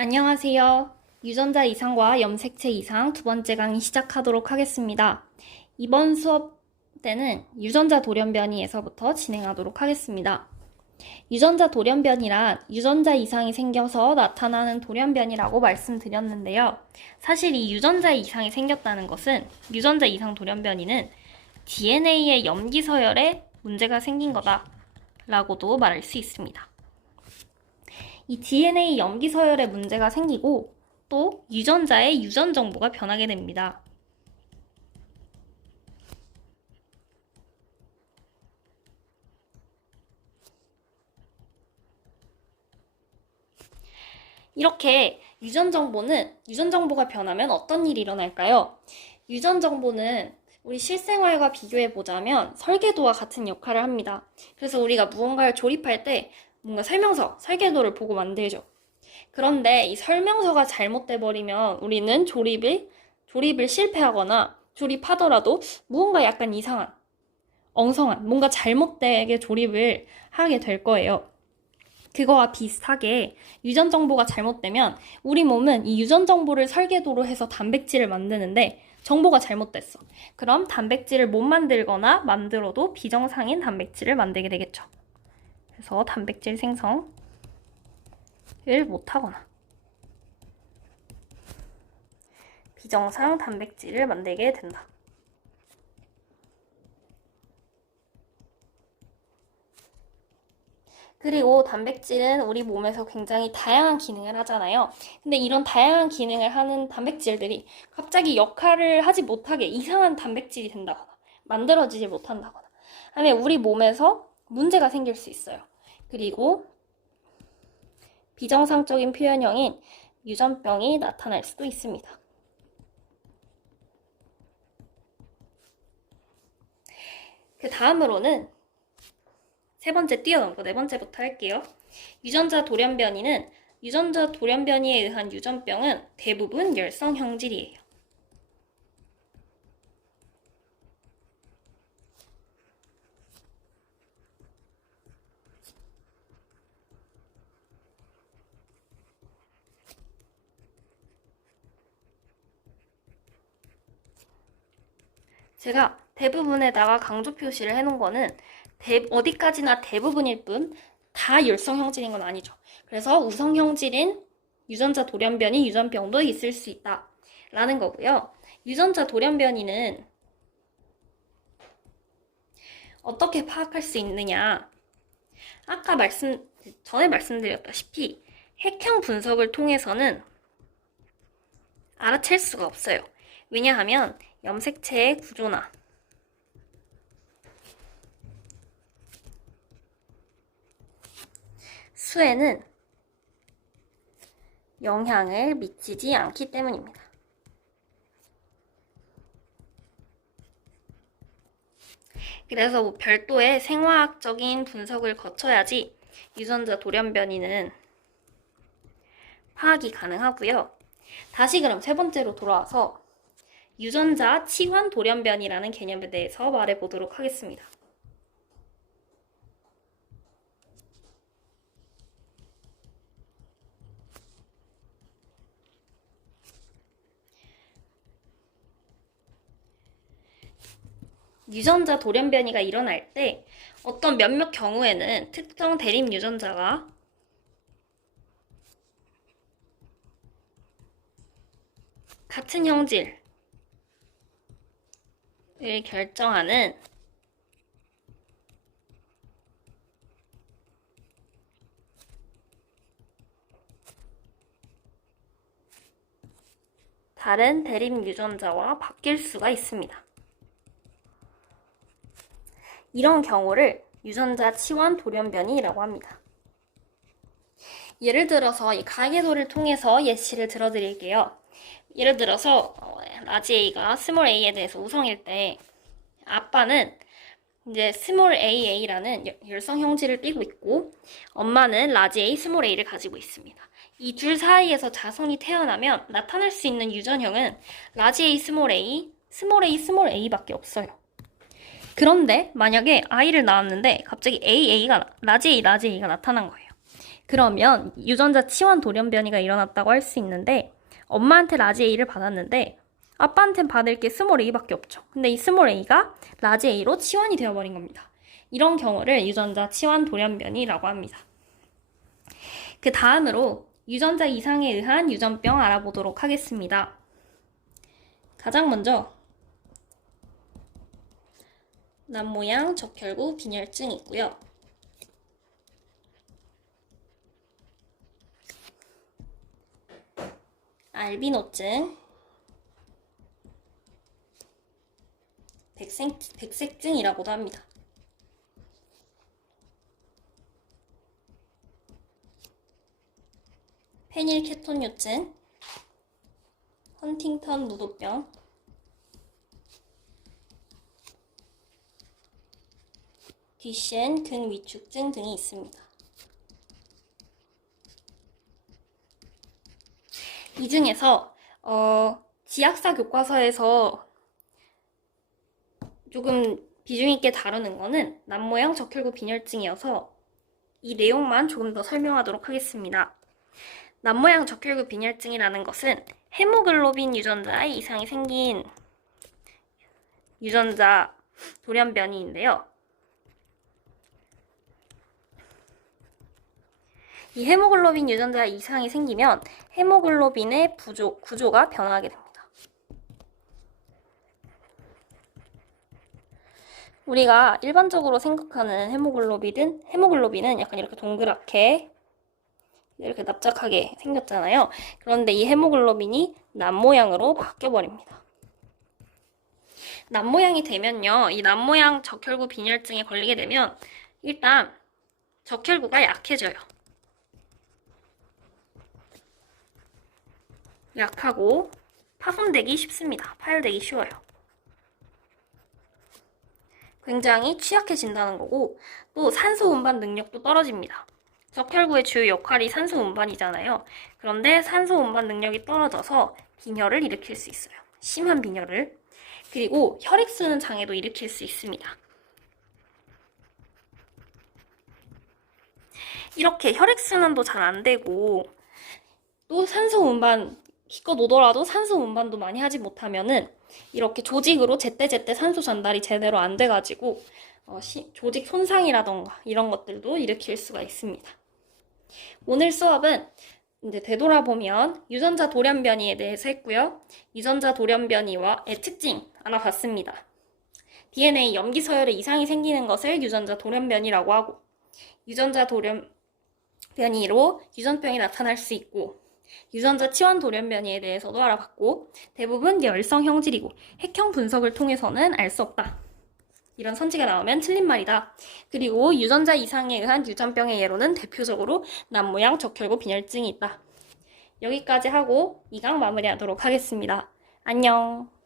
안녕하세요. 유전자 이상과 염색체 이상 두 번째 강의 시작하도록 하겠습니다. 이번 수업 때는 유전자 돌연변이에서부터 진행하도록 하겠습니다. 유전자 돌연변이란 유전자 이상이 생겨서 나타나는 돌연변이라고 말씀드렸는데요. 사실 이 유전자 이상이 생겼다는 것은 유전자 이상 돌연변이는 DNA의 염기 서열에 문제가 생긴 거다라고도 말할 수 있습니다. 이 DNA 염기 서열에 문제가 생기고 또 유전자의 유전 정보가 변하게 됩니다. 이렇게 유전 정보가 변하면 어떤 일이 일어날까요? 유전 정보는 우리 실생활과 비교해 보자면 설계도와 같은 역할을 합니다. 그래서 우리가 무언가를 조립할 때 뭔가 설명서, 설계도를 보고 만들죠. 그런데 이 설명서가 잘못돼 버리면 우리는 조립을 실패하거나 조립하더라도 무언가 약간 이상한, 엉성한, 뭔가 잘못되게 조립을 하게 될 거예요. 그거와 비슷하게 유전 정보가 잘못되면 우리 몸은 이 유전 정보를 설계도로 해서 단백질을 만드는데 정보가 잘못됐어. 그럼 단백질을 못 만들거나 만들어도 비정상인 단백질을 만들게 되겠죠. 그래서 단백질 생성을 못하거나 비정상 단백질을 만들게 된다. 그리고 단백질은 우리 몸에서 굉장히 다양한 기능을 하잖아요. 근데 이런 다양한 기능을 하는 단백질들이 갑자기 역할을 하지 못하게 이상한 단백질이 된다거나 만들어지지 못한다거나 하면 우리 몸에서 문제가 생길 수 있어요. 그리고 비정상적인 표현형인 유전병이 나타날 수도 있습니다. 그 다음으로는 세 번째 뛰어넘고 네 번째부터 할게요. 유전자 돌연변이는 유전자 돌연변이에 의한 유전병은 대부분 열성 형질이에요. 제가 대부분에다가 강조 표시를 해놓은 거는 어디까지나 대부분일 뿐 다 열성 형질인 건 아니죠. 그래서 우성 형질인 유전자 돌연변이 유전병도 있을 수 있다 라는 거고요. 유전자 돌연변이는 어떻게 파악할 수 있느냐, 아까 전에 말씀드렸다시피 핵형 분석을 통해서는 알아챌 수가 없어요. 왜냐하면 염색체의 구조나 수에는 영향을 미치지 않기 때문입니다. 그래서 별도의 생화학적인 분석을 거쳐야지 유전자 돌연변이는 파악이 가능하고요. 다시 그럼 세 번째로 돌아와서 유전자 치환 돌연변이라는 개념에 대해서 말해보도록 하겠습니다. 유전자 돌연변이가 일어날 때 어떤 몇몇 경우에는 특정 대립 유전자가 같은 형질을 결정하는 다른 대립 유전자와 바뀔 수가 있습니다. 이런 경우를 유전자 치환 돌연변이라고 합니다. 예를 들어서 이 가계도를 통해서 예시를 들어드릴게요. 예를 들어서 라지 A가 스몰 a에 대해서 우성일 때 아빠는 이제 스몰 AA라는 열성 형질을 띠고 있고 엄마는 라지 A 스몰 a를 가지고 있습니다. 이 둘 사이에서 자손이 태어나면 나타날 수 있는 유전형은 라지 A 스몰 a, 스몰 a 스몰 a밖에 없어요. 그런데 만약에 아이를 낳았는데 갑자기 라지 A가 나타난 거예요. 그러면 유전자 치환 돌연변이가 일어났다고 할 수 있는데 엄마한테 라지 A를 받았는데 아빠한테는 받을 게 스몰 a밖에 없죠. 근데 이 스몰 a가 라지 A로 치환이 되어버린 겁니다. 이런 경우를 유전자 치환 돌연변이라고 합니다. 그 다음으로 유전자 이상에 의한 유전병 알아보도록 하겠습니다. 가장 먼저 남모양 적혈구 빈혈증이고요. 알비노증, 백색증이라고도 합니다. 페닐케톤요증, 헌팅턴 무도병, 듀셴 근위축증 등이 있습니다. 이 중에서 지약사 교과서에서 조금 비중 있게 다루는 거는 남모양 적혈구 빈혈증이어서 이 내용만 조금 더 설명하도록 하겠습니다. 남모양 적혈구 빈혈증이라는 것은 헤모글로빈 유전자에 이상이 생긴 유전자 돌연변이인데요. 이 헤모글로빈 유전자 이상이 생기면 헤모글로빈의 구조가 변화하게 됩니다. 우리가 일반적으로 생각하는 헤모글로빈은 약간 이렇게 동그랗게 이렇게 납작하게 생겼잖아요. 그런데 이 헤모글로빈이 남모양으로 바뀌어버립니다. 남모양이 되면요, 이 남모양 적혈구 빈혈증에 걸리게 되면 일단 적혈구가 약해져요. 약하고 파손되기 쉽습니다. 파열되기 쉬워요. 굉장히 취약해진다는 거고 또 산소 운반 능력도 떨어집니다. 적혈구의 주요 역할이 산소 운반이잖아요. 그런데 산소 운반 능력이 떨어져서 빈혈을 일으킬 수 있어요. 심한 빈혈을. 그리고 혈액순환 장애도 일으킬 수 있습니다. 이렇게 혈액순환도 잘 안 되고 또 산소 운반 기껏 오더라도 산소 운반도 많이 하지 못하면은 이렇게 조직으로 제때제때 산소 전달이 제대로 안 돼가지고 조직 손상이라던가 이런 것들도 일으킬 수가 있습니다. 오늘 수업은 이제 되돌아보면 유전자 돌연변이에 대해서 했고요. 유전자 돌연변이와의 특징 알아봤습니다. DNA 염기 서열에 이상이 생기는 것을 유전자 돌연변이라고 하고 유전자 돌연변이로 유전병이 나타날 수 있고 유전자 치환 돌연변이에 대해서도 알아봤고 대부분 열성 형질이고 핵형 분석을 통해서는 알 수 없다. 이런 선지가 나오면 틀린 말이다. 그리고 유전자 이상에 의한 유전병의 예로는 대표적으로 남모양 적혈구 빈혈증이 있다. 여기까지 하고 2강 마무리하도록 하겠습니다. 안녕.